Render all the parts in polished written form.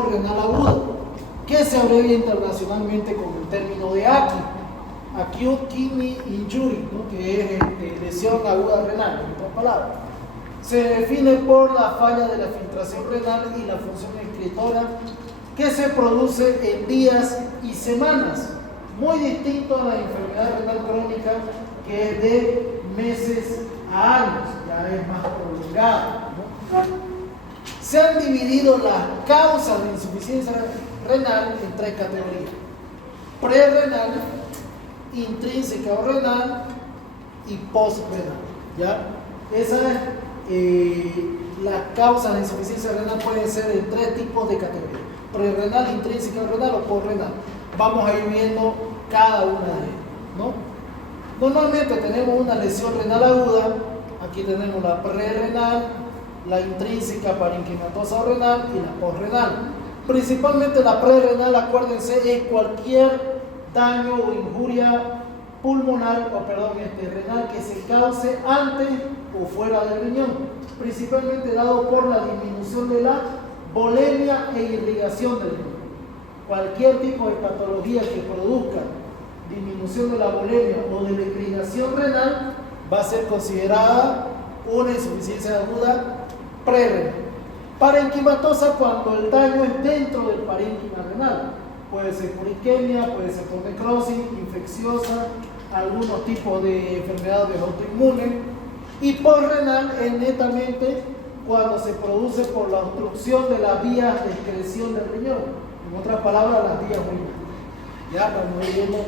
renal aguda, que se abrevia internacionalmente con el término de AKI, Acute Kidney Injury, ¿no? Que es lesión aguda renal, en otras palabras. Se define por la falla de la filtración renal y la función excretora que se produce en días y semanas, muy distinto a la enfermedad renal crónica, que es de meses a años, ya es más prolongada, ¿no? Se han dividido las causas de insuficiencia renal en tres categorías: prerrenal, intrínseca o renal y postrenal. ¿Ya? Esas las causas de insuficiencia renal pueden ser de tres tipos de categorías: prerrenal, intrínseca o renal o postrenal. Vamos a ir viendo cada una de ellas, ¿no? Normalmente tenemos una lesión renal aguda. Aquí tenemos la prerrenal, la intrínseca parenquimatosa renal y la postrenal. Principalmente la prerrenal, acuérdense, es cualquier daño o injuria pulmonar renal que se cause antes o fuera del riñón, principalmente dado por la disminución de la volemia e irrigación del riñón. Cualquier tipo de patología que produzca disminución de la volemia o de la irrigación renal va a ser considerada una insuficiencia aguda prerrenal. Parenquimatosa, cuando el daño es dentro del parénquima renal, puede ser por isquemia, puede ser por necrosis infecciosa, algunos tipos de enfermedades autoinmunes. Y postrenal es netamente cuando se produce por la obstrucción de las vías de excreción del riñón, en otras palabras, las vías urinarias. Ya vamos a ir viendo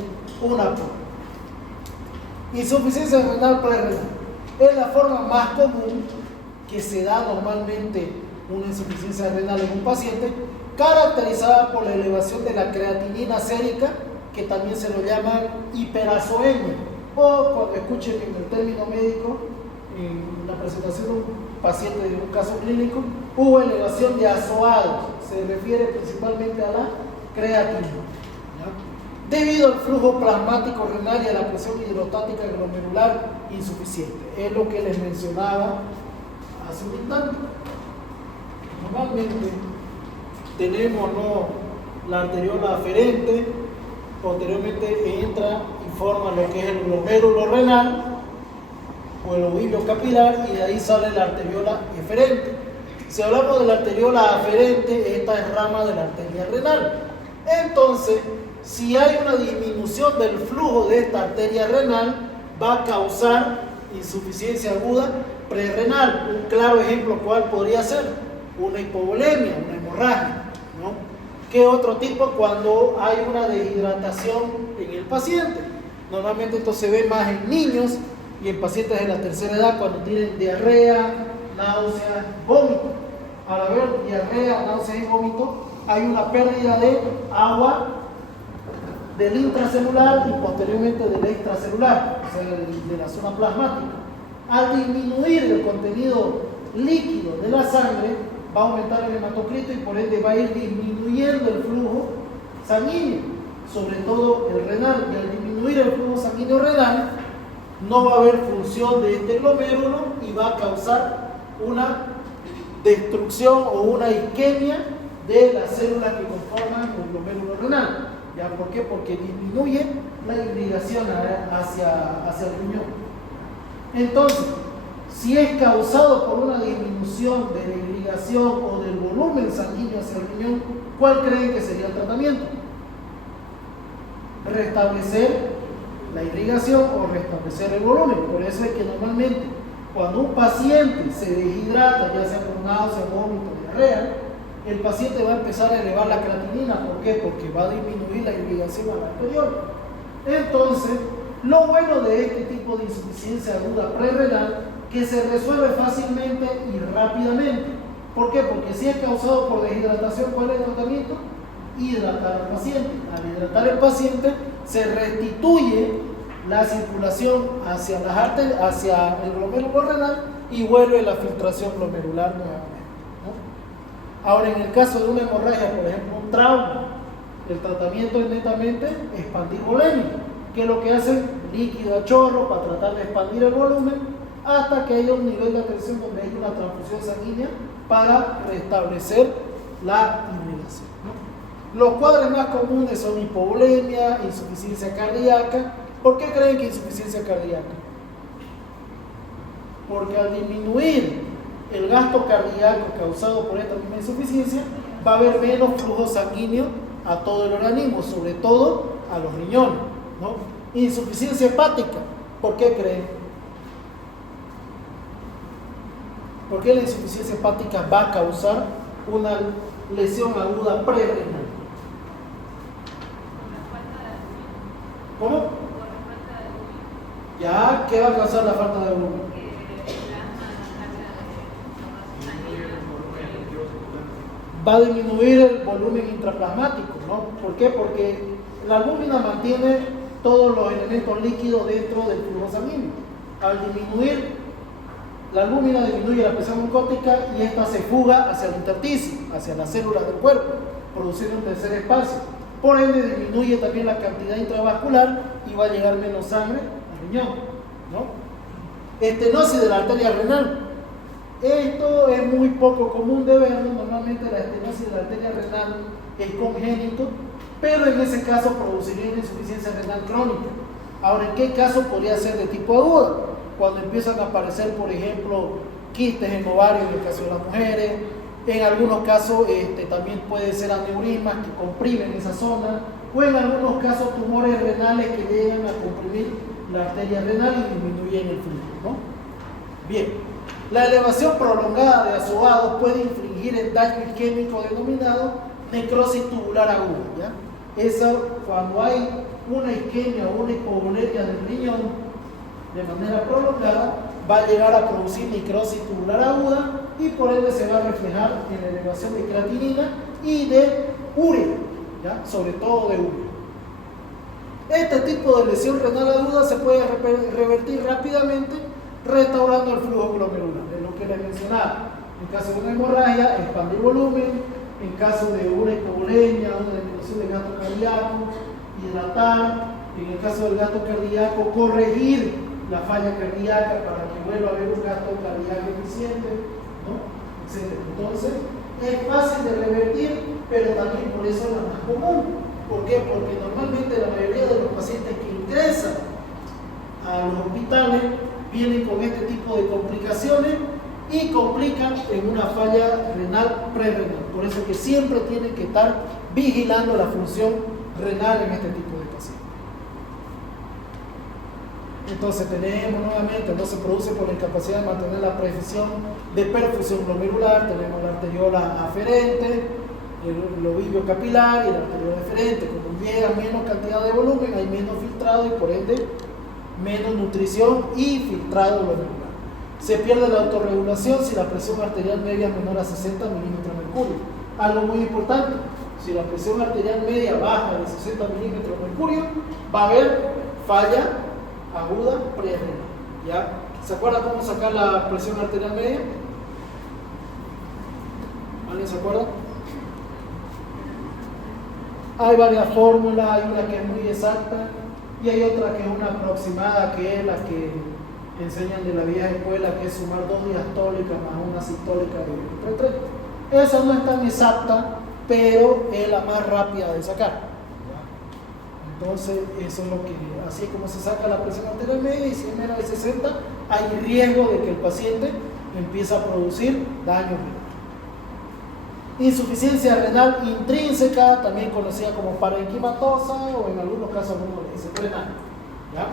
una por una. Insuficiencia renal prerrenal es la forma más común que se da normalmente una insuficiencia renal en un paciente, caracterizada por la elevación de la creatinina sérica, que también se lo llama hiperazoemia, o cuando escuchen en el término médico, en la presentación de un paciente de un caso clínico, hubo elevación de azoados, se refiere principalmente a la creatina, ¿ya? Debido al flujo plasmático renal y a la presión hidrostática glomerular insuficiente. Es lo que les mencionaba hace un instante. Normalmente tenemos la arteriola aferente, posteriormente entra y forma lo que es el glomérulo renal o el ovillo capilar, y de ahí sale la arteriola eferente. Si hablamos de la arteriola aferente, esta es rama de la arteria renal. Entonces, si hay una disminución del flujo de esta arteria renal, va a causar insuficiencia aguda prerrenal. Un claro ejemplo, ¿cuál podría ser? Una hipovolemia, una hemorragia, ¿no? ¿Qué otro tipo? Cuando hay una deshidratación en el paciente. Normalmente esto se ve más en niños y en pacientes de la tercera edad, cuando tienen diarrea, náuseas, vómito. Al haber diarrea, náuseas y vómito, hay una pérdida de agua del intracelular y posteriormente del extracelular, o sea, de la zona plasmática. Al disminuir el contenido líquido de la sangre, va a aumentar el hematocrito y por ende va a ir disminuyendo el flujo sanguíneo, sobre todo el renal. Y al disminuir el flujo sanguíneo renal, no va a haber función de este glomérulo y va a causar una destrucción o una isquemia de las células que conforman el glomérulo renal. ¿Ya? ¿Por qué? Porque disminuye la irrigación hacia el riñón. Entonces, si es causado por una disminución de la irrigación o del volumen sanguíneo hacia el riñón, ¿cuál creen que sería el tratamiento? Restablecer la irrigación o restablecer el volumen. Por eso es que normalmente cuando un paciente se deshidrata, ya sea por náusea, vómito, diarrea, el paciente va a empezar a elevar la creatinina. ¿Por qué? Porque va a disminuir la irrigación a la arteriola. Entonces, lo bueno de este tipo de insuficiencia aguda prerrenal, que se resuelve fácilmente y rápidamente. ¿Por qué? Porque si es causado por deshidratación, ¿cuál es el tratamiento? Hidratar al paciente. Al hidratar al paciente, se restituye la circulación hacia las arterias, hacia el glomérulo renal, y vuelve la filtración glomerular nuevamente, ¿no? Ahora, en el caso de una hemorragia, por ejemplo, un trauma, el tratamiento es netamente expandir volemia, que es lo que hace líquido a chorro para tratar de expandir el volumen hasta que haya un nivel de atención donde hay una transfusión sanguínea para restablecer la irrigación. Los cuadros más comunes son hipovolemia, insuficiencia cardíaca. ¿Por qué creen que insuficiencia cardíaca? Porque al disminuir el gasto cardíaco causado por esta misma insuficiencia, va a haber menos flujo sanguíneo a todo el organismo, sobre todo a los riñones, ¿no? Insuficiencia hepática, ¿por qué creen? ¿Por qué la insuficiencia hepática va a causar una lesión aguda prerrenal? ¿Cómo? Ya, ¿qué va a causar la falta de volumen? Va a disminuir el volumen intraplasmático, ¿no? ¿Por qué? Porque la albúmina mantiene todos los elementos líquidos dentro del flujo sanguíneo. Al disminuir, la albúmina disminuye la presión oncótica y esta se fuga hacia el intersticio, hacia las células del cuerpo, produciendo un tercer espacio. Por ende, disminuye también la cantidad intravascular y va a llegar menos sangre al riñón, ¿no? Estenosis de la arteria renal. Esto es muy poco común de verlo. Normalmente la estenosis de la arteria renal es congénito, pero en ese caso produciría una insuficiencia renal crónica. Ahora, ¿en qué caso podría ser de tipo agudo? Cuando empiezan a aparecer, por ejemplo, quistes en ovarios en el caso de las mujeres. En algunos casos también puede ser aneurismas que comprimen esa zona, o en algunos casos tumores renales que llegan a comprimir la arteria renal y disminuyen el flujo, ¿no? Bien, la elevación prolongada de azoados puede infligir el daño isquémico denominado necrosis tubular aguda, ¿ya? Eso, cuando hay una isquemia o una hipovolemia del riñón de manera prolongada, va a llegar a producir necrosis tubular aguda y por ende se va a reflejar en la elevación de creatinina y de urea, ¿ya? Sobre todo de urea. Este tipo de lesión renal aguda se puede revertir rápidamente restaurando el flujo glomerular, es lo que les mencionaba. En caso de una hemorragia, expandir volumen; en caso de una hipovolemia, una disminución del gasto cardíaco, hidratar; en el caso del gasto cardíaco, corregir la falla cardíaca para que vuelva a haber un gasto cardíaco eficiente, ¿no? Etc. Entonces, es fácil de revertir, pero también por eso es la más común. ¿Por qué? Porque normalmente la mayoría de los pacientes que ingresan a los hospitales vienen con este tipo de complicaciones y complican en una falla renal prerrenal. Por eso que siempre tienen que estar vigilando la función renal en este tipo de pacientes. Entonces tenemos nuevamente, no se produce por la incapacidad de mantener la precisión de perfusión glomerular. Tenemos la arteriola aferente, el lobillo capilar y la arteriola deferente. Como llega menos cantidad de volumen, hay menos filtrado y por ende menos nutrición y filtrado glomerular. Se pierde la autorregulación si la presión arterial media es menor a 60 milímetros de mercurio. Algo muy importante, si la presión arterial media baja de 60 milímetros de mercurio, va a haber falla aguda prerrenal, ¿ya? ¿Se acuerdan cómo sacar la presión arterial media? ¿Alguien se acuerda? Hay varias fórmulas, hay una que es muy exacta y hay otra que es una aproximada, que es la que enseñan de la vieja escuela, que es sumar 2 diastólicas más una sistólica de 3. Esa no es tan exacta, pero es la más rápida de sacar. Entonces, eso es lo que, así como se saca la presión arterial media, y si es menos de 60, hay riesgo de que el paciente empiece a producir daño renal. Insuficiencia renal intrínseca, también conocida como parenquimatosa, o en algunos casos algunos le dicen renal, ¿ya?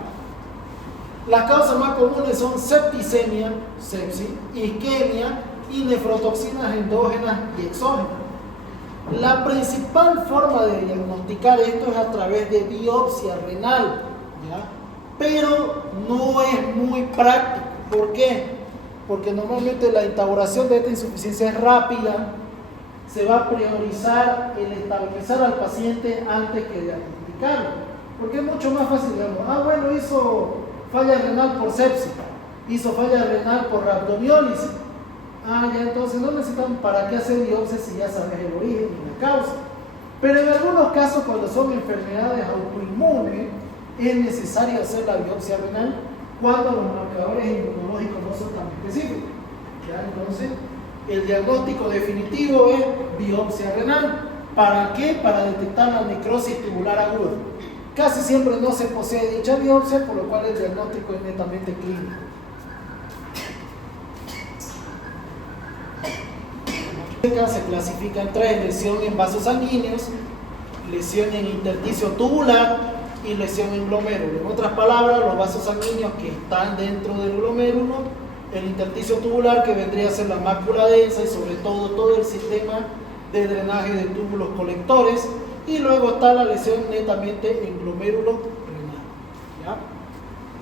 Las causas más comunes son septicemia, sepsis, isquemia y nefrotoxinas endógenas y exógenas. La principal forma de diagnosticar esto es a través de biopsia renal, ¿ya? Pero no es muy práctico. ¿Por qué? Porque normalmente la instauración de esta insuficiencia es rápida. Se va a priorizar el estabilizar al paciente antes que diagnosticarlo, porque es mucho más fácil, digamos, bueno, hizo falla renal por sepsis, hizo falla renal por rhabdomiólisis. Ya, entonces no necesitan para qué hacer biopsia si ya sabes el origen y la causa. Pero en algunos casos, cuando son enfermedades autoinmunes, es necesario hacer la biopsia renal cuando los marcadores inmunológicos no son tan específicos, ¿ya? Entonces, el diagnóstico definitivo es biopsia renal. ¿Para qué? Para detectar la necrosis tubular aguda. Casi siempre no se posee dicha biopsia, por lo cual el diagnóstico es netamente clínico. Se clasifican tres: lesión en vasos sanguíneos, lesión en intersticio tubular y lesión en glomérulo. En otras palabras, los vasos sanguíneos que están dentro del glomérulo, el intersticio tubular, que vendría a ser la mácula densa y sobre todo el sistema de drenaje de túbulos colectores, y luego está la lesión netamente en glomérulo renal. ¿Ya?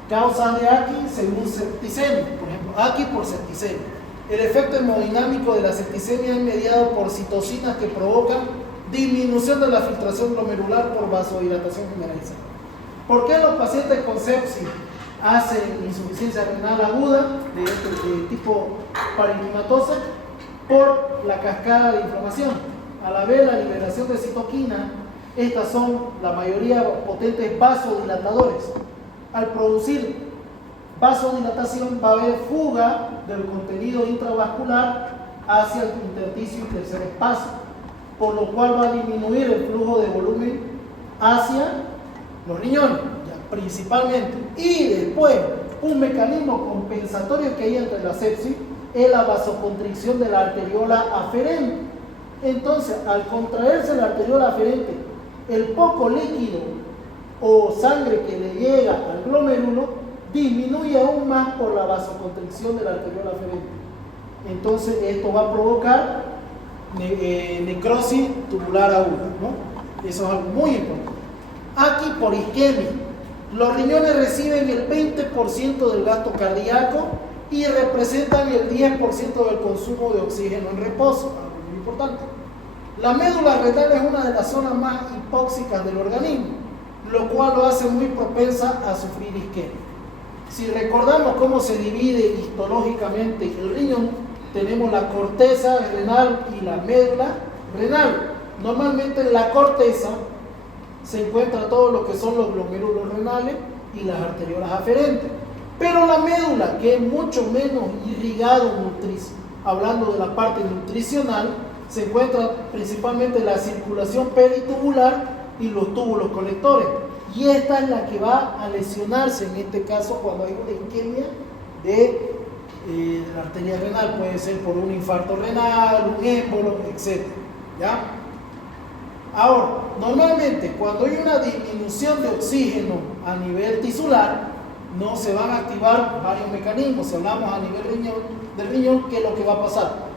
Causas de Aki según septicemia, por ejemplo, Aki por septicemia. El efecto hemodinámico de la septicemia es mediado por citocinas que provocan disminución de la filtración glomerular por vasodilatación generalizada. ¿Por qué los pacientes con sepsis hacen insuficiencia renal aguda de tipo parenquimatosa? Por la cascada de inflamación. Al haber la liberación de citoquina, estas son la mayoría potentes vasodilatadores. Al producir vasodilatación va a haber fuga del contenido intravascular hacia el intersticio y tercer espacio, por lo cual va a disminuir el flujo de volumen hacia los riñones, ya, principalmente. Y después, un mecanismo compensatorio que hay entre la sepsis es la vasoconstricción de la arteriola aferente. Entonces, al contraerse la arteriola aferente, el poco líquido o sangre que le llega al glomérulo disminuye aún más por la vasoconstricción de la arteriola aferente. Entonces, esto va a provocar necrosis tubular aguda, ¿no? Eso es algo muy importante. Aquí, por isquemia, los riñones reciben el 20% del gasto cardíaco y representan el 10% del consumo de oxígeno en reposo, algo muy importante. La médula renal es una de las zonas más hipóxicas del organismo, lo cual lo hace muy propensa a sufrir isquemia. Si recordamos cómo se divide histológicamente el riñón, tenemos la corteza renal y la médula renal. Normalmente en la corteza se encuentra todo lo que son los glomérulos renales y las arteriolas aferentes. Pero la médula, que es mucho menos irrigado hablando de la parte nutricional, se encuentra principalmente la circulación peritubular y los túbulos colectores. Y esta es la que va a lesionarse en este caso cuando hay una isquemia de la arteria renal. Puede ser por un infarto renal, un émbolo, etc. ¿Ya? Ahora, normalmente cuando hay una disminución de oxígeno a nivel tisular, no se van a activar varios mecanismos. Si hablamos a nivel del riñón, ¿qué es lo que va a pasar?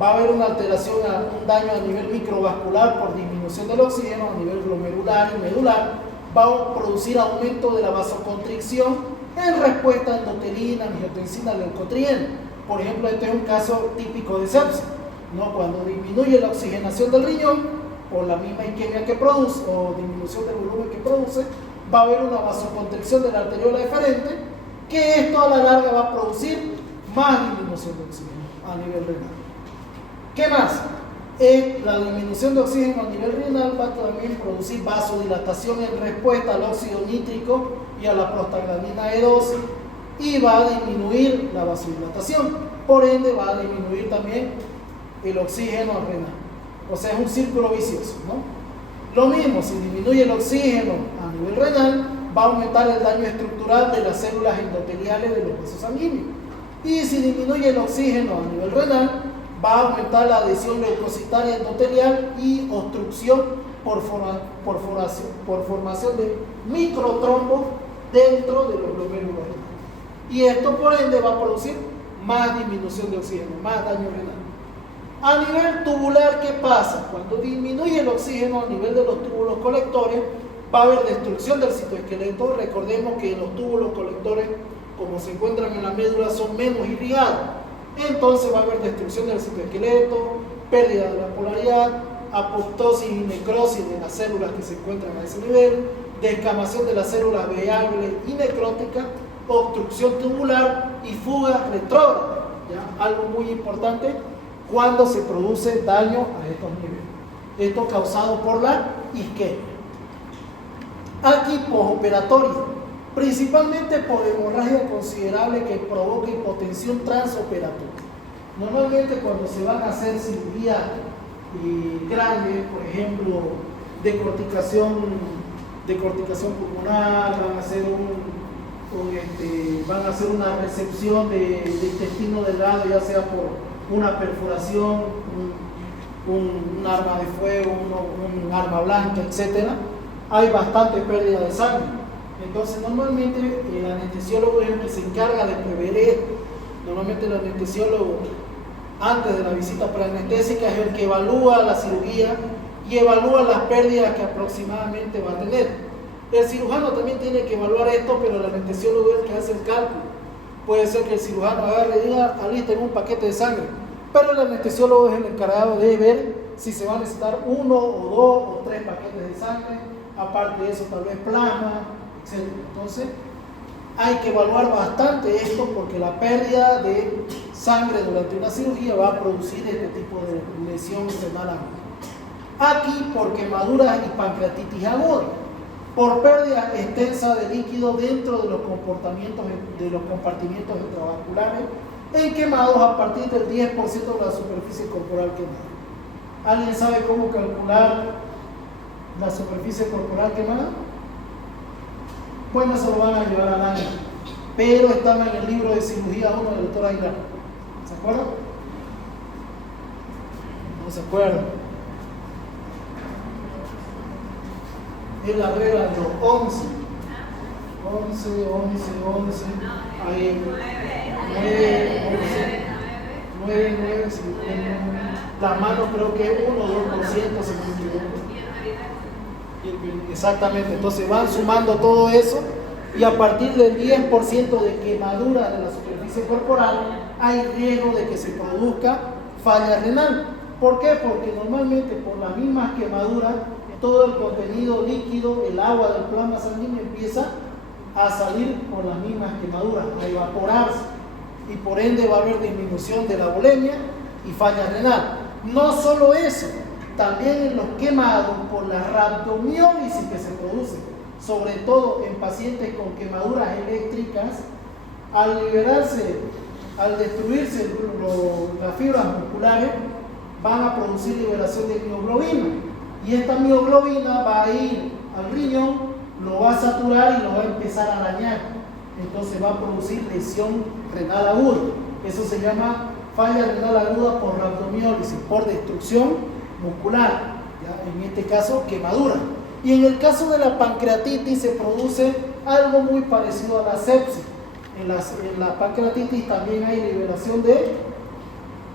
Va a haber una alteración, un daño a nivel microvascular por disminución del oxígeno a nivel glomerular y medular. Va a producir aumento de la vasoconstricción en respuesta a endotelina, angiotensina, leucotriena. Por ejemplo, este es un caso típico de sepsis, ¿no? Cuando disminuye la oxigenación del riñón por la misma isquemia que produce o disminución del volumen que produce, va a haber una vasoconstricción de la arteriola deferente, que esto a la larga va a producir más disminución de oxígeno a nivel renal. ¿Qué más? La disminución de oxígeno a nivel renal va a también producir vasodilatación en respuesta al óxido nítrico y a la prostaglandina E12 y va a disminuir la vasodilatación, por ende va a disminuir también el oxígeno renal. O sea, es un círculo vicioso, ¿no? Lo mismo, si disminuye el oxígeno a nivel renal, va a aumentar el daño estructural de las células endoteliales de los vasos sanguíneos. Y si disminuye el oxígeno a nivel renal, va a aumentar la adhesión leucocitaria endotelial y obstrucción por formación de microtrombos dentro de los glomérulos renales. Y esto por ende va a producir más disminución de oxígeno, más daño renal. A nivel tubular, ¿qué pasa? Cuando disminuye el oxígeno a nivel de los túbulos colectores, va a haber destrucción del citoesqueleto. Recordemos que los túbulos colectores, como se encuentran en la médula, son menos irrigados. Entonces va a haber destrucción del citoesqueleto, pérdida de la polaridad, apoptosis y necrosis de las células que se encuentran a ese nivel, descamación de las células viables y necróticas, obstrucción tubular y fuga retrógrada. ¿Ya? Algo muy importante cuando se produce daño a estos niveles. Esto causado por la isquemia. Aquí postoperatoria, principalmente por hemorragia considerable que provoca hipotensión transoperatoria. Normalmente cuando se van a hacer cirugía grandes, por ejemplo, decorticación pulmonar, van a hacer una resección de intestino delgado, ya sea por una perforación, un arma de fuego, un arma blanca, etc. Hay bastante pérdida de sangre. Entonces, normalmente el anestesiólogo es el que se encarga de prever esto. Normalmente el anestesiólogo, antes de la visita preanestésica, es el que evalúa la cirugía y evalúa las pérdidas que aproximadamente va a tener. El cirujano también tiene que evaluar esto, pero el anestesiólogo es el que hace el cálculo. Puede ser que el cirujano agarre y diga, alisten un paquete de sangre, pero el anestesiólogo es el encargado de ver si se va a necesitar 1 o 2 o 3 paquetes de sangre, aparte de eso tal vez plasma, etc. Entonces hay que evaluar bastante esto, porque la pérdida de sangre durante una cirugía va a producir este tipo de lesión renal aguda. Aquí por quemaduras y pancreatitis aguda, por pérdida extensa de líquido dentro de los compartimientos intravasculares, en quemados a partir del 10% de la superficie corporal quemada. ¿Alguien sabe cómo calcular la superficie corporal quemada? Bueno, eso lo van a llevar al año, pero estaba en el libro de cirugía 1 del doctor Aguilar. ¿Se acuerdan? No se acuerdan. Es la regla de los 11. 11. Ahí. 9. La mano creo que es 1 o 2%, si no me equivoco. Exactamente. Entonces van sumando todo eso y a partir del 10% de quemadura de la superficie corporal hay riesgo de que se produzca falla renal. ¿Por qué? Porque normalmente por las mismas quemaduras todo el contenido líquido, el agua del plasma sanguíneo empieza a salir por las mismas quemaduras, a evaporarse, y por ende va a haber disminución de la volemia y falla renal. No solo eso, también en los quemados por la rhabdomiólisis que se produce, sobre todo en pacientes con quemaduras eléctricas, al destruirse las fibras musculares, van a producir liberación de mioglobina. Y esta mioglobina va a ir al riñón, lo va a saturar y lo va a empezar a dañar. Entonces va a producir lesión renal aguda. Eso se llama falla renal aguda por rhabdomiólisis, por destrucción muscular, ¿ya? En este caso quemadura. Y en el caso de la pancreatitis se produce algo muy parecido a la sepsis. En la pancreatitis también hay liberación de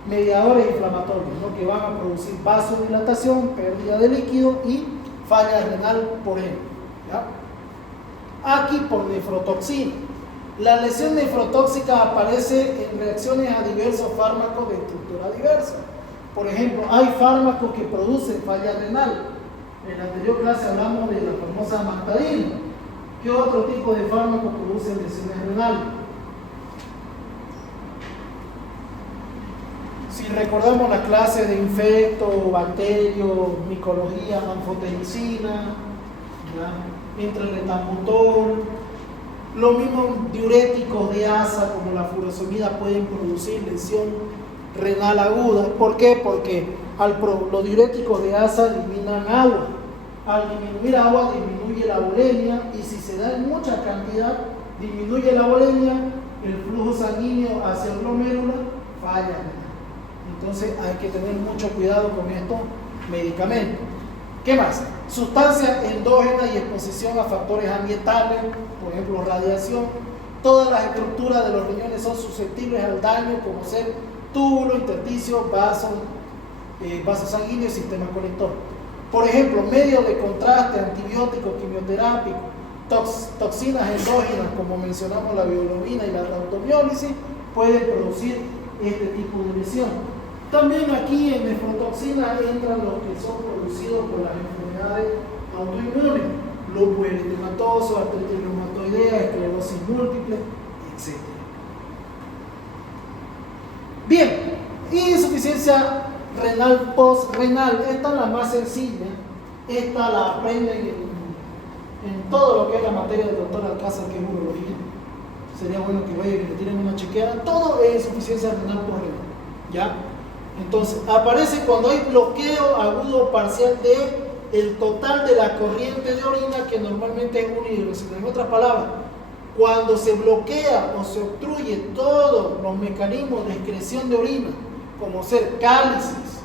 mediadores inflamatorios, ¿no? Que van a producir vasodilatación, pérdida de líquido y falla renal por ende, ¿ya? Aquí por nefrotoxina. La lesión nefrotóxica aparece en reacciones a diversos fármacos de estructura diversa. Por ejemplo, hay fármacos que producen falla renal. En la anterior clase hablamos de la famosa amantadina. ¿Qué otro tipo de fármacos producen lesiones renales? Si recordamos la clase de infecto, bacterio, micología, anfotericina, entrecretambutol, los mismos diuréticos de asa como la furosemida pueden producir lesión renal aguda. ¿Por qué? Porque los diuréticos de asa eliminan agua. Al disminuir agua disminuye la volemia, y si se da en mucha cantidad disminuye la volemia, el flujo sanguíneo hacia el glomérulo falla. Entonces hay que tener mucho cuidado con estos medicamentos. ¿Qué más? Sustancias endógenas y exposición a factores ambientales, por ejemplo radiación. Todas las estructuras de los riñones son susceptibles al daño, como ser túbulo, intersticio, vaso sanguíneo y sistema colector. Por ejemplo, medios de contraste, antibióticos, quimioterápicos, toxinas endógenas, como mencionamos la bioglobina y la rhabdomiólisis, pueden producir este tipo de lesión. También aquí en nefrotoxina entran los que son producidos por las enfermedades autoinmunes, lupus eritematoso, artritis reumatoidea, esclerosis múltiple, etc. Bien, insuficiencia renal postrenal, esta es la más sencilla, esta la aprenden en todo lo que es la materia del doctor Alcázar, que es urología. Sería bueno que vayan y que le tiren una chequeada. Todo es insuficiencia renal postrenal, ¿ya? Entonces, aparece cuando hay bloqueo agudo o parcial de el total de la corriente de orina, que normalmente es unidireccional. En otras palabras, cuando se bloquea o se obstruye todos los mecanismos de excreción de orina, como ser cálices,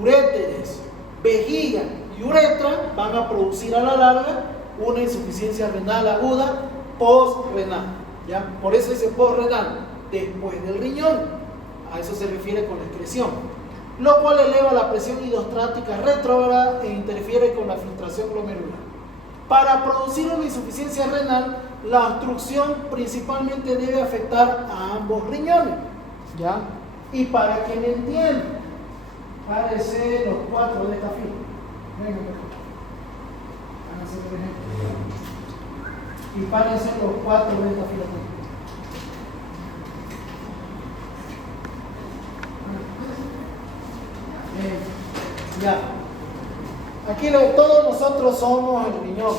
uréteres, vejiga y uretra, van a producir a la larga una insuficiencia renal aguda postrenal. ¿Ya? Por eso dice postrenal, después del riñón. A eso se refiere con la excreción, lo cual eleva la presión hidrostática retrógrada e interfiere con la filtración glomerular. Para producir una insuficiencia renal, la obstrucción principalmente debe afectar a ambos riñones. ¿Ya? Y para que me entiendan, párense los 4 de esta fila. Venga, háganse por ejemplo. Y párense los 4 de esta fila. Ya. Aquí todos nosotros somos el riñón.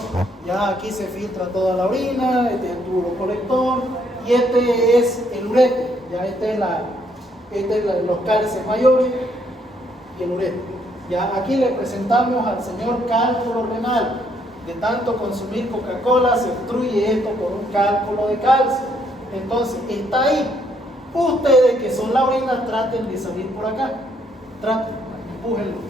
Ya aquí se filtra toda la orina, este es el tubo colector y este es el uréter. Ya este es los cálices mayores y el uréter. Ya aquí le presentamos al señor cálculo renal. De tanto consumir Coca-Cola se obstruye esto por un cálculo de calcio. Entonces está ahí. Ustedes que son la orina traten de salir por acá. Traten, empújenlo.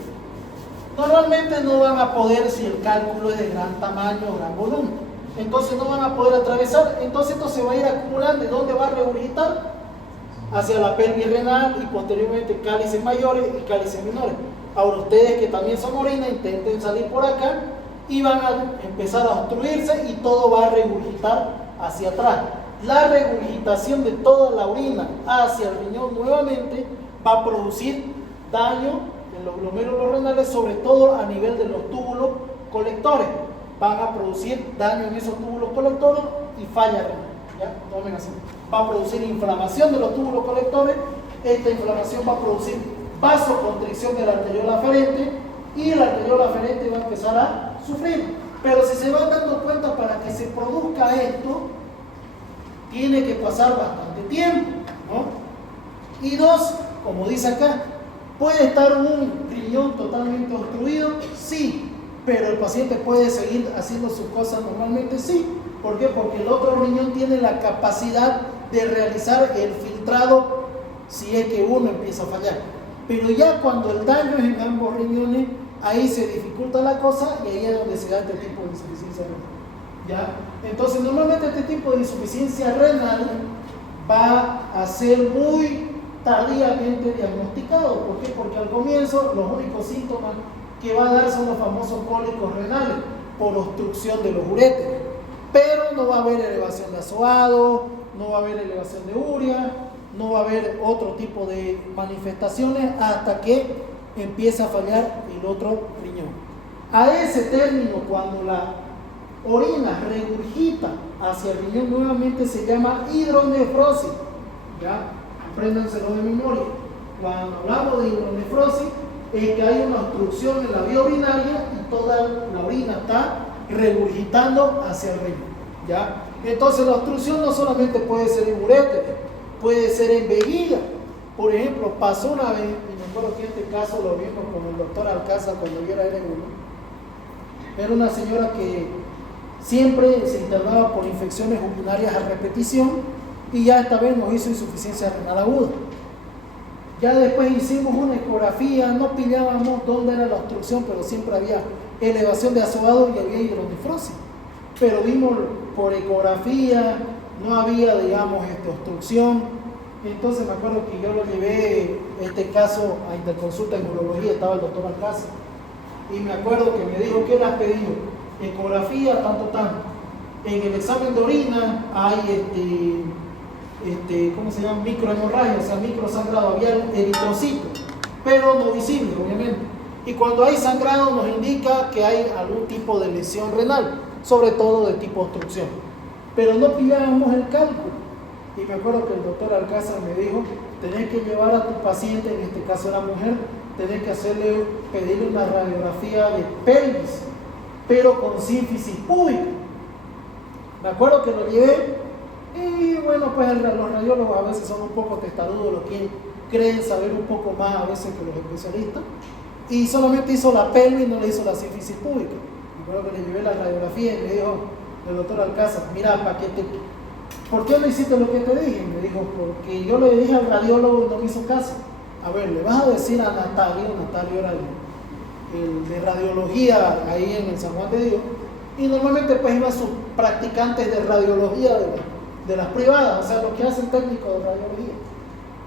Normalmente no van a poder si el cálculo es de gran tamaño o gran volumen. Entonces no van a poder atravesar. Entonces esto se va a ir acumulando. ¿Y dónde va a regurgitar? Hacia la pelvis renal y posteriormente cálices mayores y cálices menores. Ahora ustedes que también son orina, intenten salir por acá y van a empezar a obstruirse y todo va a regurgitar hacia atrás. La regurgitación de toda la orina hacia el riñón nuevamente va a producir daño en los glomérulos renales, sobre todo a nivel de los túbulos colectores. Van a producir daño en esos túbulos colectores y falla renal. ¿Ya? Tomen así. Va a producir inflamación de los túbulos colectores. Esta inflamación va a producir vasoconstricción de la arteriola aferente y la arteriola aferente va a empezar a sufrir. Pero si se van dando cuenta, para que se produzca esto, tiene que pasar bastante tiempo, ¿no? Y dos, como dice acá, ¿puede estar un riñón totalmente obstruido? Sí, pero el paciente puede seguir haciendo sus cosas normalmente, sí. ¿Por qué? Porque el otro riñón tiene la capacidad de realizar el filtrado si es que uno empieza a fallar. Pero ya cuando el daño es en ambos riñones, ahí se dificulta la cosa y ahí es donde se da este tipo de insuficiencia renal. ¿Ya? Entonces, normalmente este tipo de insuficiencia renal va a ser muy tardíamente diagnosticado. ¿Por qué? Porque al comienzo los únicos síntomas que va a dar son los famosos cólicos renales por obstrucción de los uréteres, pero no va a haber elevación de azóado, no va a haber elevación de urea, no va a haber otro tipo de manifestaciones hasta que empieza a fallar el otro riñón. A ese término, cuando la orina regurgita hacia el riñón nuevamente, se llama hidronefrosis. ¿Ya? Apréndanselo de memoria. Cuando hablamos de hidronefrosis, es que hay una obstrucción en la vía urinaria y toda la orina está regurgitando hacia el riñón. ¿Ya? Entonces la obstrucción no solamente puede ser en uréter, puede ser en vejiga. Por ejemplo, pasó una vez, y me acuerdo que este caso lo vimos con el doctor Alcázar cuando yo era N1. Era una señora que siempre se internaba por infecciones urinarias a repetición y ya esta vez nos hizo insuficiencia renal aguda. Ya después hicimos una ecografía, no pillábamos dónde era la obstrucción, pero siempre había elevación de azóado y había hidronefrosis. Pero vimos por ecografía, no había, digamos, obstrucción. Entonces me acuerdo que yo lo llevé, este caso, a interconsulta en urología, estaba el doctor Alcázar. Y me acuerdo que me dijo, ¿qué le has pedido? Ecografía, tanto. En el examen de orina hay ¿cómo se llama? Microhemorragia, o sea, microsangrado, había eritrocito, pero no visible, obviamente. Y cuando hay sangrado nos indica que hay algún tipo de lesión renal, sobre todo de tipo obstrucción. Pero no pillábamos el cálculo. Y me acuerdo que el doctor Alcázar me dijo, tenés que llevar a tu paciente, en este caso era mujer, tenés que pedirle una radiografía de pelvis, pero con sínfisis púbica. Me acuerdo que lo llevé y bueno, pues los radiólogos a veces son un poco testarudos, lo quieren creen saber un poco más a veces que los especialistas, y solamente hizo la pelvis y no le hizo la sínfisis púbica. Me acuerdo que le llevé la radiografía y me dijo el doctor Alcázar, mira, ¿por qué no hiciste lo que te dije? Me dijo, porque yo le dije al radiólogo y no me hizo caso. A ver, le vas a decir a Natalio era el de radiología ahí en el San Juan de Dios, y normalmente pues iban sus practicantes de radiología de las privadas, o sea, los que hacen técnicos de radiología,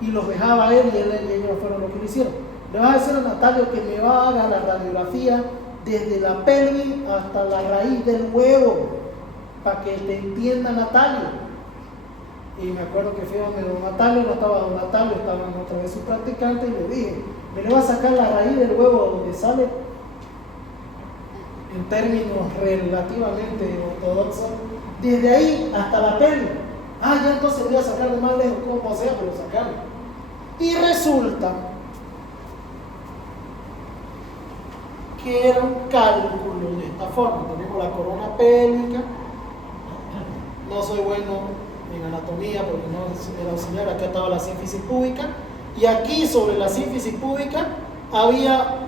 y los dejaba a él y ellos fueron los que lo hicieron. Le vas a decir a Natalio que me va a haga la radiografía desde la pelvis hasta la raíz del huevo, para que te entienda Natalio. Y me acuerdo que fui a donde don Natalio, no estaba don Natalio, estaban otra vez sus practicantes, y le dije, me le va a sacar la raíz del huevo donde sale, en términos relativamente ortodoxos, desde ahí hasta la pelvis. Ah, ya entonces voy a sacar de más lejos, como sea, pero sacarlo. Y resulta que era un cálculo de esta forma. Tenemos la corona pélvica. No soy bueno en anatomía porque no era auxiliar, acá estaba la sínfisis púbica, y aquí sobre la sínfisis púbica había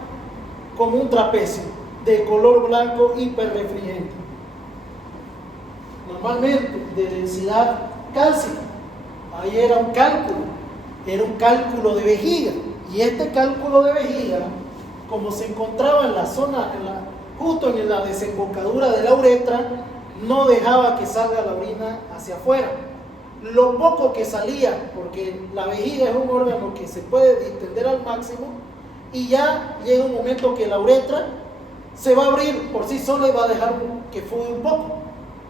como un trapecio de color blanco hiperrefringente, normalmente de densidad cálcica. Ahí era un cálculo de vejiga, y este cálculo de vejiga, como se encontraba en la zona, justo en la desembocadura de la uretra, no dejaba que salga la orina hacia afuera. Lo poco que salía, porque la vejiga es un órgano que se puede distender al máximo, y ya llega un momento que la uretra se va a abrir por sí sola y va a dejar que fluya un poco.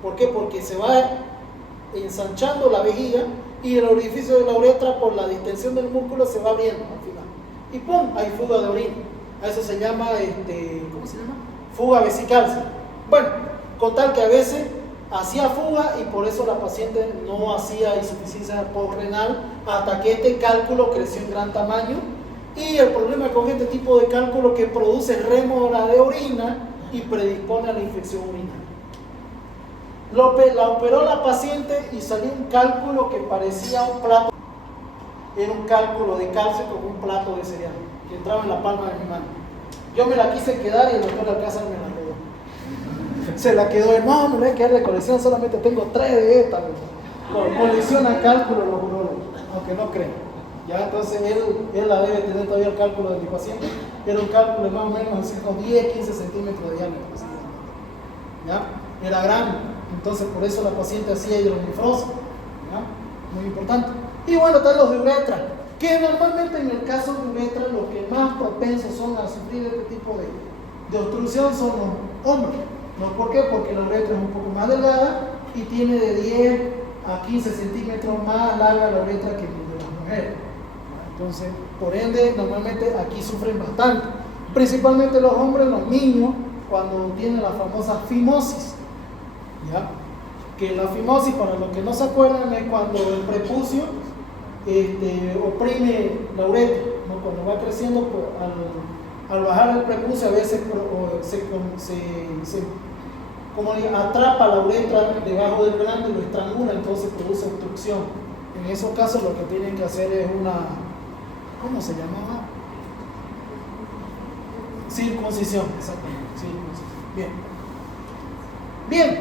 ¿Por qué? Porque se va ensanchando la vejiga y el orificio de la uretra, por la distensión del músculo, se va abriendo al final. Y ¡pum! Hay fuga de orina. A eso se llama, ¿cómo se llama? Fuga vesical. Bueno, con tal que a veces hacía fuga y por eso la paciente no hacía insuficiencia postrenal hasta que este cálculo creció en gran tamaño. Y el problema con este tipo de cálculo que produce rémora de orina y predispone a la infección urinaria. La operó la paciente y salió un cálculo que parecía un plato. Era un cálculo de calcio como un plato de cereal que entraba en la palma de mi mano. Yo me la quise quedar y el doctor Alcázar me la quedó. Se la quedó, no, me voy a quedar de colección, solamente tengo 3 de estas. Colecciona cálculo los urólogos, aunque no creen. Ya, entonces él la debe tener todavía el cálculo de mi paciente. Era un cálculo de más o menos así, con 10, 15 centímetros de diámetro. ¿Ya? Era grande. Entonces por eso la paciente hacía hidronefrosis. Muy importante. Y bueno, están los de uretra, que normalmente en el caso de uretra los que más propensos son a sufrir este tipo de obstrucción son los hombres. ¿No? ¿Por qué? Porque la uretra es un poco más delgada y tiene de 10 a 15 centímetros más larga la uretra que de las mujeres. Entonces, por ende, normalmente aquí sufren bastante. Principalmente los hombres, los niños, cuando tienen la famosa fimosis. ¿Ya? Que la fimosis, para los que no se acuerdan, es cuando el prepucio oprime la uretra, ¿no? Cuando va creciendo, pues, al bajar el prepucio a veces como atrapa la uretra debajo del glande y lo estrangula, entonces produce obstrucción. En esos casos lo que tienen que hacer es una, ¿cómo se llamaba? Circuncisión, exactamente, circuncisión. Bien,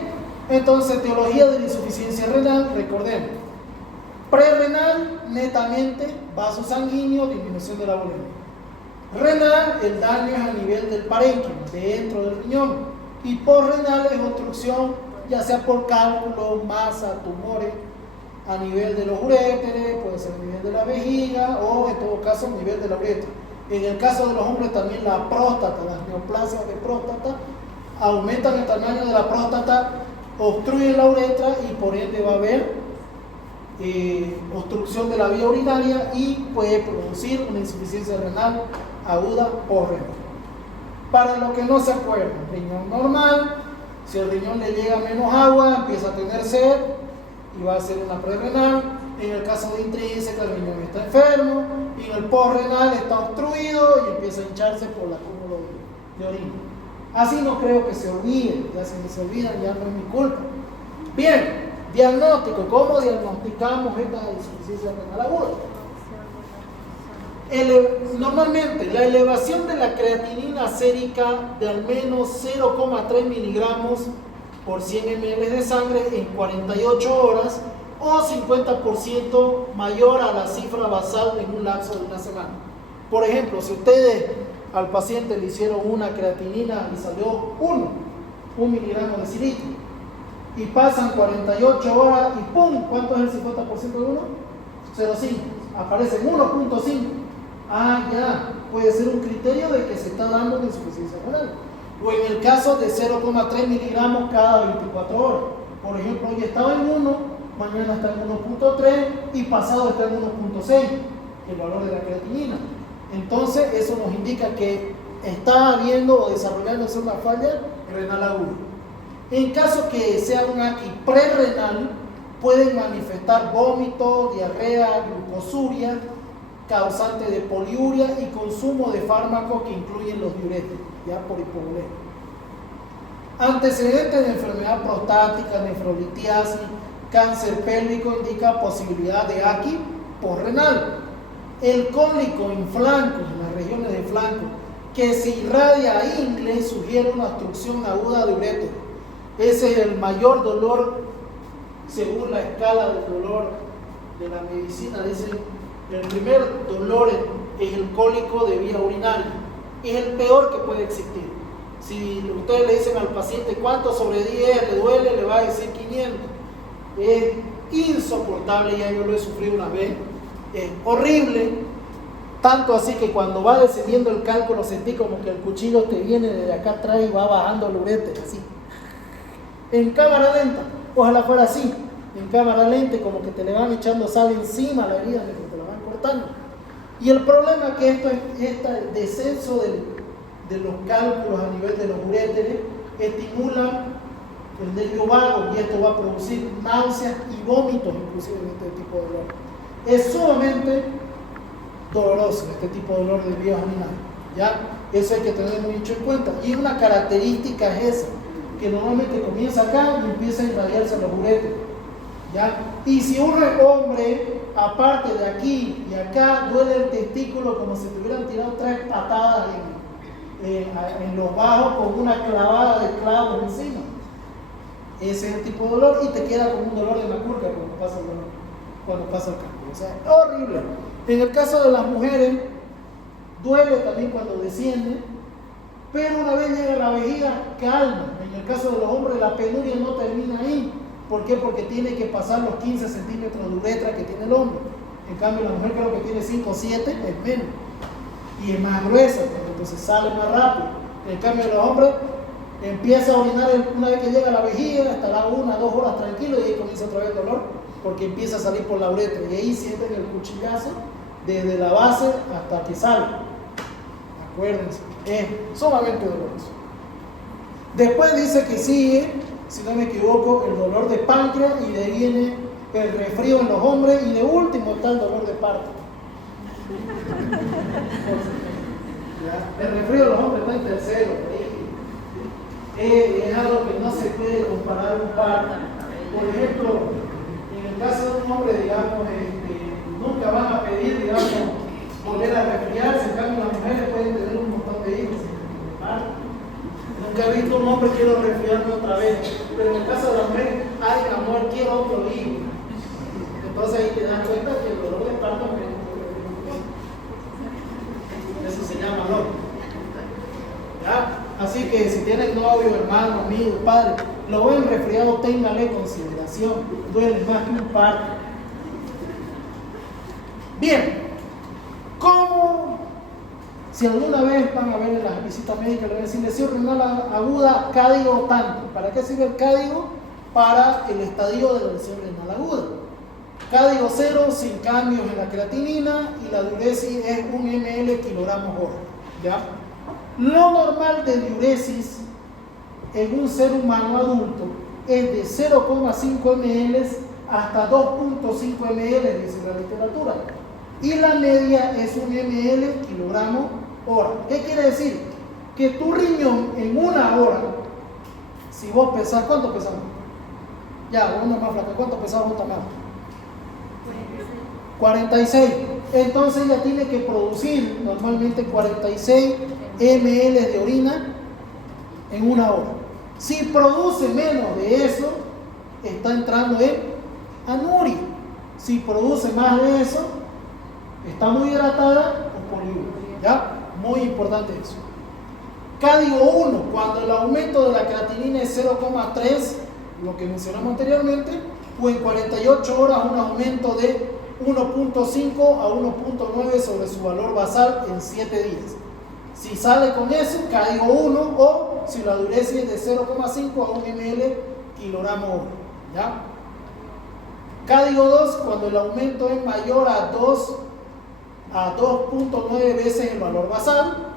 entonces teología de la insuficiencia renal, recordemos. Prerrenal, netamente, vaso sanguíneo, disminución de la bulimia. Renal, el daño es a nivel del parénquima, dentro del riñón. Y postrenal es obstrucción, ya sea por cálculos, masa, tumores, a nivel de los uréteres, puede ser a nivel de la vejiga o en todo caso a nivel de la uretra. En el caso de los hombres también la próstata, las neoplasias de próstata aumentan el tamaño de la próstata, obstruyen la uretra y por ende va a haber obstrucción de la vía urinaria y puede producir una insuficiencia renal aguda postrenal. Para los que no se acuerdan, riñón normal, si el riñón le llega menos agua, empieza a tener sed y va a ser una prerrenal. En el caso de intrínseca, el riñón está enfermo, y en el postrenal está obstruido y empieza a hincharse por el acúmulo de orina. Así no creo que se olviden, ya si se olvidan ya no es mi culpa. Bien, diagnóstico, ¿cómo diagnosticamos esta insuficiencia renal aguda? Normalmente la elevación de la creatinina sérica de al menos 0,3 miligramos por 100 ml de sangre en 48 horas o 50% mayor a la cifra basal en un lapso de una semana. Por ejemplo, si ustedes al paciente le hicieron una creatinina y salió 1 miligramo de cilitro y pasan 48 horas y ¡pum! ¿Cuánto es el 50% de 1? 0,5. Aparece en 1,5. Ah, ya, puede ser un criterio de que se está dando una insuficiencia renal. O en el caso de 0,3 miligramos cada 24 horas. Por ejemplo, hoy estaba en 1, mañana está en 1,3 y pasado está en 1,6, el valor de la creatinina. Entonces, eso nos indica que está habiendo o desarrollándose una falla renal aguda. En caso que sea un AQI prerrenal, pueden manifestar vómito, diarrea, glucosuria, causante de poliuria y consumo de fármacos que incluyen los diuréticos, ya por hipovolemia. Antecedentes de enfermedad prostática, nefrolitiasis, cáncer pélvico indica posibilidad de AQI posrenal. El cólico en flancos, en las regiones de flanco, que se irradia a ingle, sugiere una obstrucción aguda de uréter. Ese es el mayor dolor según la escala del dolor de la medicina. Dice, el primer dolor es el cólico de vía urinaria. Es el peor que puede existir. Si ustedes le dicen al paciente cuánto sobre 10 le duele, le va a decir 500. Es insoportable, ya yo lo he sufrido una vez. Es horrible, tanto así que cuando va descendiendo el cálculo sentí como que el cuchillo te viene desde acá atrás y va bajando el uréter, así. En cámara lenta, ojalá fuera así, en cámara lenta, como que te le van echando sal encima a la herida mientras te la van cortando. Y el problema es que este descenso de los cálculos a nivel de los uréteres estimula el nervio vago y esto va a producir náuseas y vómitos inclusive en este tipo de dolor. Es sumamente doloroso este tipo de dolor de vías urinarias, ¿ya? Eso hay que tener mucho en cuenta. Y una característica es esa, que normalmente comienza acá y empieza a irradiarse a los uréteres, ¿ya? Y si un hombre, aparte de aquí y acá, duele el testículo como si te hubieran tirado 3 patadas en los bajos con una clavada de clavos encima. Ese es el tipo de dolor y te queda como un dolor de la curva cuando pasa el cálculo. O sea, es horrible. En el caso de las mujeres, duele también cuando desciende, pero una vez llega la vejiga, calma. En el caso de los hombres, la penuria no termina ahí. ¿Por qué? Porque tiene que pasar los 15 centímetros de uretra que tiene el hombre. En cambio, la mujer creo que tiene 5 o 7, es menos. Y es más gruesa, entonces sale más rápido. En cambio, los hombres empieza a orinar una vez que llega a la vejiga, estará 1 o 2 horas tranquilo y ahí comienza otra vez el dolor, porque empieza a salir por la uretra. Y ahí sienten el cuchillazo desde la base hasta que sale. Acuérdense, es sumamente doloroso. Después dice que sigue, si no me equivoco, el dolor de páncreas y de ahí viene el resfrío en los hombres y de último está el dolor de parto. El resfrío en los hombres está en tercero. Es algo que no se puede comparar un parto. Por ejemplo, en el caso de un hombre, digamos, nunca van a pedir, digamos, volver a resfriarse. En cambio, las mujeres pueden tener un montón de hijos. Nunca he visto un hombre quiero resfriarme otra vez, pero en el caso de las mujeres, ay, amor, quiero otro hijo. Entonces ahí te das cuenta que el dolor de parto eso se llama dolor. ¿Ya? Así que si tienen novio, hermano, amigo, padre, lo ven resfriado, téngale consideración, duele más que un parto. Bien, ¿cómo? Si alguna vez van a ver en las visitas médicas, le van a decir lesión renal aguda, cádigo tanto. ¿Para qué sirve el cádigo? Para el estadio de la lesión renal aguda. Cádigo 0, sin cambios en la creatinina y la diuresis es 1 ml kilogramos hora. ¿Ya? Lo normal de diuresis en un ser humano adulto es de 0,5 ml hasta 2,5 ml, dice la literatura. Y la media es 1 ml kilogramos hora. ¿Qué quiere decir? Que tu riñón en una hora, si vos pesás, ¿cuánto pesamos? Ya, uno más flaca, ¿cuánto pesás vos, Tamara? 46. Entonces ella tiene que producir normalmente 46 ml de orina en una hora. Si produce menos de eso, está entrando en anuria. Si produce más de eso, está muy hidratada o poliuria. ¿Ya? Muy importante eso. Código 1, cuando el aumento de la creatinina es 0,3, lo que mencionamos anteriormente, o en 48 horas un aumento de 1.5 a 1.9 sobre su valor basal en 7 días. Si sale con eso, código 1, o si la diuresis es de 0,5 a 1 ml kilogramo hora. ¿Ya? Código 2, cuando el aumento es mayor a 2.9 veces el valor basal.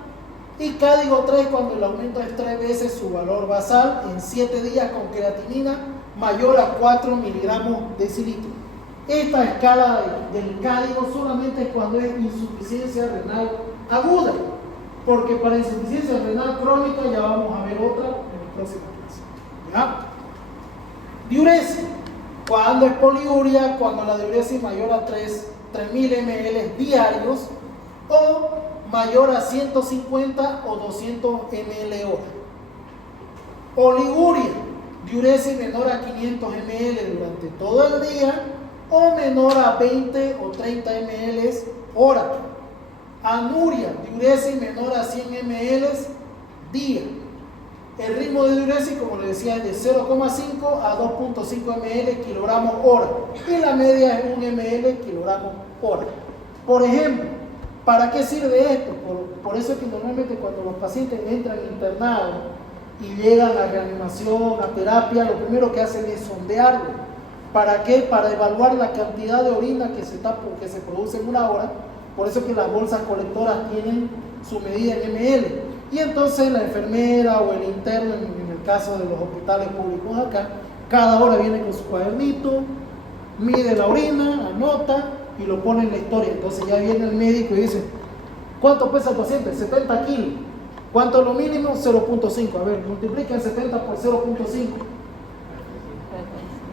Y código 3, cuando el aumento es 3 veces su valor basal en 7 días con creatinina mayor a 4 miligramos decilitro. Esta escala del código solamente es cuando es insuficiencia renal aguda, porque para insuficiencia renal crónica ya vamos a ver otra en la próxima clase. ¿Ya? Diuresis, cuando es poliuria, cuando la diuresis es mayor a 3.000 ml diarios o mayor a 150 o 200 ml hora. Oliguria, diuresis menor a 500 ml durante todo el día o menor a 20 o 30 ml hora. Anuria, diuresis menor a 100 ml día. El ritmo de diuresis, como les decía, es de 0,5 a 2.5 ml kilogramos hora. Y la media es 1 ml kilogramos hora. Por ejemplo, ¿para qué sirve esto? Por eso es que normalmente cuando los pacientes entran internados y llegan a reanimación, a terapia, lo primero que hacen es sondearlo. ¿Para qué? Para evaluar la cantidad de orina que se produce en una hora. Por eso es que las bolsas colectoras tienen su medida en ml. Y entonces la enfermera o el interno, en el caso de los hospitales públicos acá, cada hora viene con su cuadernito, mide la orina, anota y lo pone en la historia. Entonces ya viene el médico y dice, ¿cuánto pesa el paciente? 70 kilos. ¿Cuánto es lo mínimo? 0.5. A ver, multipliquen 70 por 0.5.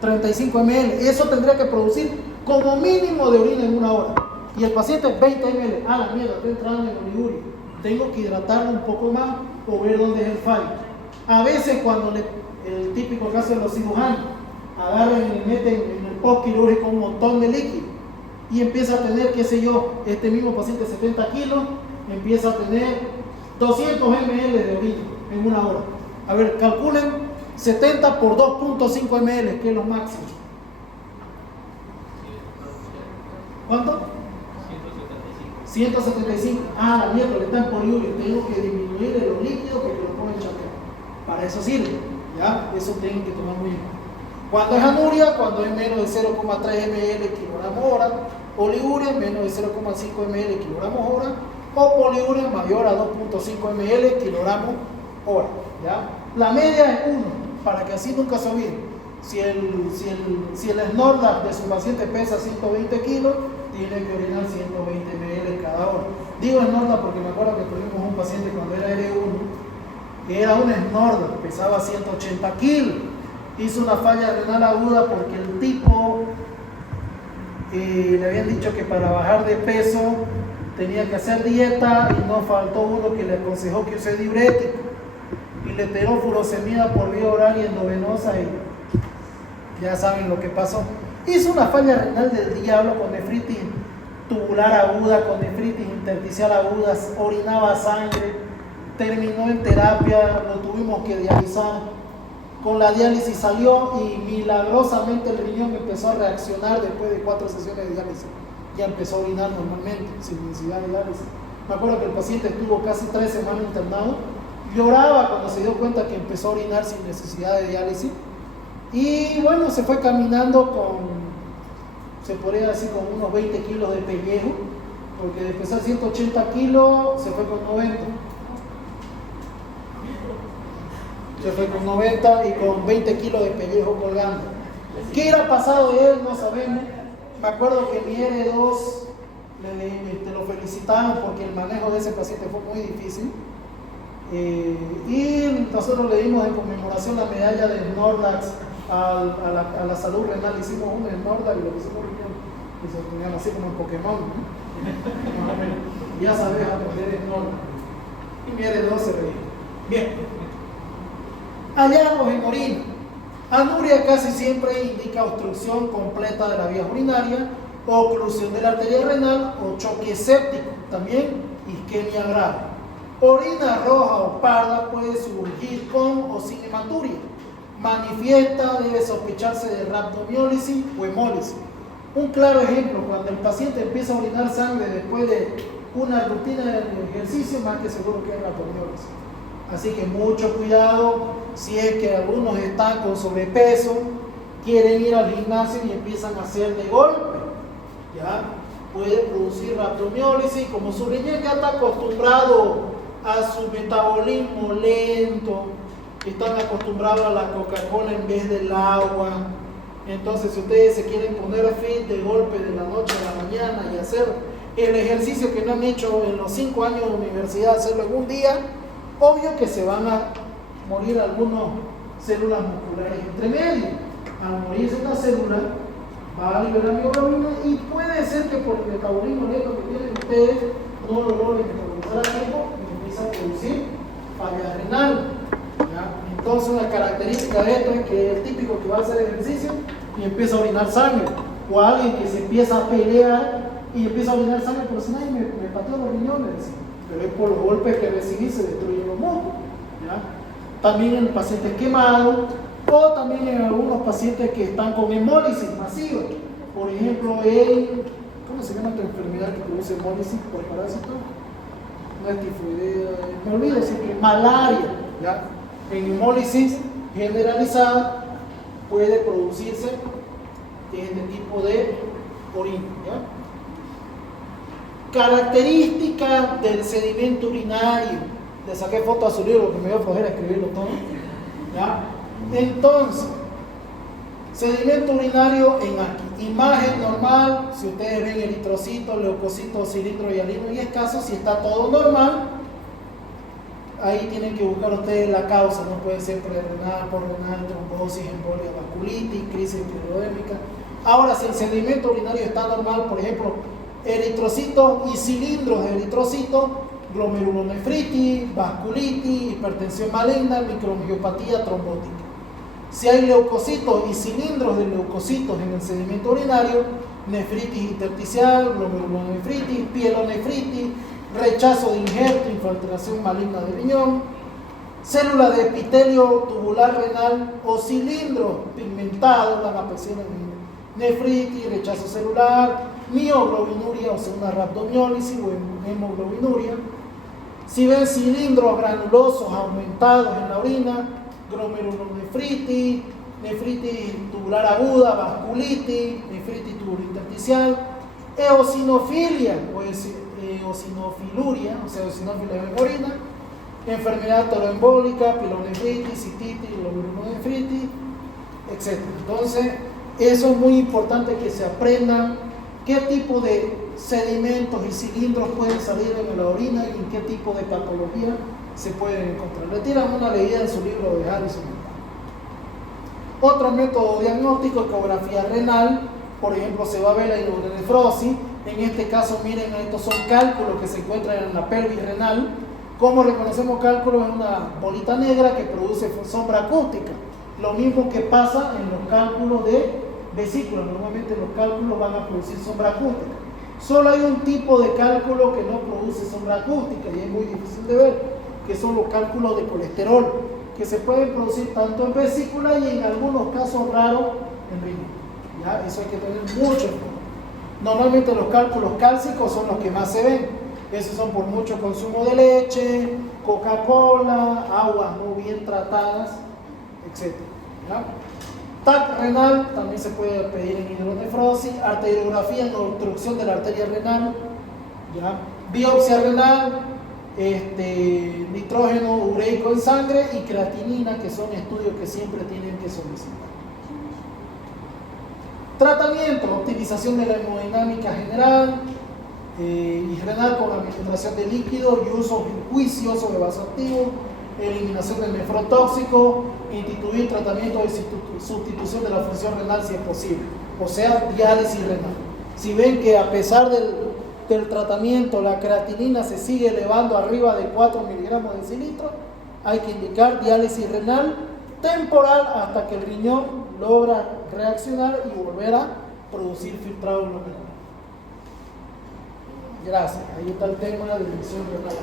35 ml. Eso tendría que producir como mínimo de orina en una hora. Y el paciente 20 ml. Ah, la mierda, estoy entrando en oliguria. Tengo que hidratarlo un poco más o ver dónde es el fallo. A veces cuando el típico caso de los cirujanos, agarran y meten en el post quirúrgico un montón de líquido y empieza a tener, qué sé yo, este mismo paciente de 70 kilos, empieza a tener 200 ml de orina en una hora. A ver, calculen 70 por 2.5 ml, que es lo máximo. ¿Cuánto? 175. Ah, la mierda, está en poliuria. Tengo que disminuir los líquidos porque lo ponen chapeado. Para eso sirve. ¿Ya? Eso tienen que tomar muy bien. Cuando es anuria, cuando es menos de 0,3 ml kilogramo hora. Oliguria, menos de 0,5 ml kilogramo hora. O poliuria mayor a 2.5 ml kilogramo hora. ¿Ya? La media es 1, para que así nunca se olvide. Si el Snorlax de su paciente pesa 120 kilos, tiene que orinar 120 ml cada hora. Digo Snorlax porque me acuerdo que tuvimos un paciente cuando era L1, que era un Snorlax, pesaba 180 kilos. Hizo una falla renal aguda porque el tipo le habían dicho que para bajar de peso tenía que hacer dieta y no faltó uno que le aconsejó que use diurético. Y le tiró furosemida por vía oral y endovenosa y ya saben lo que pasó. Hizo una falla renal del diablo con nefritis tubular aguda, con nefritis intersticial aguda, orinaba sangre, terminó en terapia, lo tuvimos que dializar. Con la diálisis salió y milagrosamente el riñón empezó a reaccionar después de 4 sesiones de diálisis. Ya empezó a orinar normalmente, sin necesidad de diálisis. Me acuerdo que el paciente estuvo casi 3 semanas internado. Lloraba cuando se dio cuenta que empezó a orinar sin necesidad de diálisis. Y bueno, se fue caminando con, se podría decir, con unos 20 kilos de pellejo, porque de pesar 180 kilos se fue con 90. Se fue con 90 y con 20 kilos de pellejo colgando. ¿Qué era pasado de él? No sabemos. Me acuerdo que mi R2 lo felicitaron porque el manejo de ese paciente fue muy difícil. Y nosotros le dimos en conmemoración la medalla de Snorlax a la salud renal. Hicimos un Snorlax y lo pusimos que se ponían así como en Pokémon, ¿no? Más o menos. Ya sabes aprender en norma. Y mire, no se reía. Bien. Hallazgos en orina. Anuria casi siempre indica obstrucción completa de la vía urinaria, oclusión de la arteria renal o choque séptico, también isquemia grave. Orina roja o parda puede surgir con o sin hematuria. Manifiesta, debe sospecharse de rhabdomiólisis o hemólisis. Un claro ejemplo, cuando el paciente empieza a orinar sangre después de una rutina de ejercicio, más que seguro que es rhabdomiólisis. Así que mucho cuidado si es que algunos están con sobrepeso, quieren ir al gimnasio y empiezan a hacer de golpe, ¿ya? Puede producir rhabdomiólisis, como su riñón ya está acostumbrado a su metabolismo lento, están acostumbrados a la Coca-Cola en vez del agua. Entonces, si ustedes se quieren poner fit de golpe de la noche a la mañana y hacer el ejercicio que no han hecho en los 5 años de universidad, hacerlo en un día, obvio que se van a morir algunas células musculares entre medio. Al morirse una célula, va a liberar mioglobina y puede ser que por el metabolismo lento que tienen ustedes no lo logren metabolizar a tiempo y empieza a producir falla renal. ¿Ya? Entonces, una característica de esto es que el típico que va a hacer ejercicio y empieza a orinar sangre, o alguien que se empieza a pelear y empieza a orinar sangre, pero si nadie me pateó los riñones, pero es por los golpes que recibí, se destruyen los músculos. ¿Ya? También en pacientes quemados, o también en algunos pacientes que están con hemólisis masiva. Por ejemplo, ¿cómo se llama esta enfermedad que produce hemólisis por parásito? No es tifoidea, me olvido siempre, malaria. ¿Ya? En hemólisis generalizada puede producirse este tipo de orina. ¿Ya? Características del sedimento urinario. Le saqué foto a su libro que me dio flojera escribirlo todo. ¿Ya? Entonces, sedimento urinario en aquí. Imagen normal, si ustedes ven eritrocitos, leucocitos, cilindro y hialino y escaso, si está todo normal, ahí tienen que buscar ustedes la causa, no puede ser prerrenal, porrenal, trombosis, embolia, vasculitis, crisis periodémica. Ahora, si el sedimento urinario está normal, por ejemplo, eritrocitos y cilindros de eritrocitos, glomerulonefritis, vasculitis, hipertensión maligna, microangiopatía trombótica. Si hay leucocitos y cilindros de leucocitos en el sedimento urinario, nefritis intersticial, glomerulonefritis, pielonefritis, rechazo de injerto, infiltración maligna de riñón, célula de epitelio tubular renal o cilindro pigmentado, la aparición de nefritis, rechazo celular, mioglobinuria, o sea, una rhabdomiólisis o hemoglobinuria. Si ven cilindros granulosos aumentados en la orina, glomerulonefritis, nefritis tubular aguda, vasculitis, nefritis tubulointersticial, eosinofilia o eosinofiluria, o sea, eosinofilia en orina, enfermedad toroembólica, pilonefritis, cistitis, glomerulonefritis, etc. Entonces, eso es muy importante que se aprendan qué tipo de sedimentos y cilindros pueden salir en la orina y en qué tipo de patología se pueden encontrar. Le tiran una leída en su libro de Harrison. Otro método diagnóstico, ecografía renal. Por ejemplo, se va a ver la hidronefrosis. En este caso, miren, estos son cálculos que se encuentran en la pelvis renal. ¿Cómo reconocemos cálculos? Es una bolita negra que produce sombra acústica. Lo mismo que pasa en los cálculos de vesícula. Normalmente los cálculos van a producir sombra acústica. Solo hay un tipo de cálculo que no produce sombra acústica y es muy difícil de ver, que son los cálculos de colesterol, que se pueden producir tanto en vesícula y en algunos casos raros en riñón. ¿Ya? Eso hay que tener mucho en cuenta. Normalmente los cálculos cálcicos son los que más se ven. Esos son por mucho consumo de leche, Coca-Cola, aguas no bien tratadas, etc. ¿Ya? TAC renal también se puede pedir en hidronefrosis, arteriografía en obstrucción de la arteria renal, ¿ya? Biopsia renal, nitrógeno ureico en sangre y creatinina, que son estudios que siempre tienen que solicitar. Tratamiento, optimización de la hemodinámica general y renal con administración de líquidos y uso juicioso de vasoactivos, eliminación del nefrotóxico, instituir tratamiento de sustitución de la función renal si es posible, o sea, diálisis renal. Si ven que a pesar del tratamiento la creatinina se sigue elevando arriba de 4 miligramos de decilitro, hay que indicar diálisis renal temporal hasta que el riñón logra reaccionar y volver a producir filtrado glomerular. Gracias. Ahí está el tema de división renal.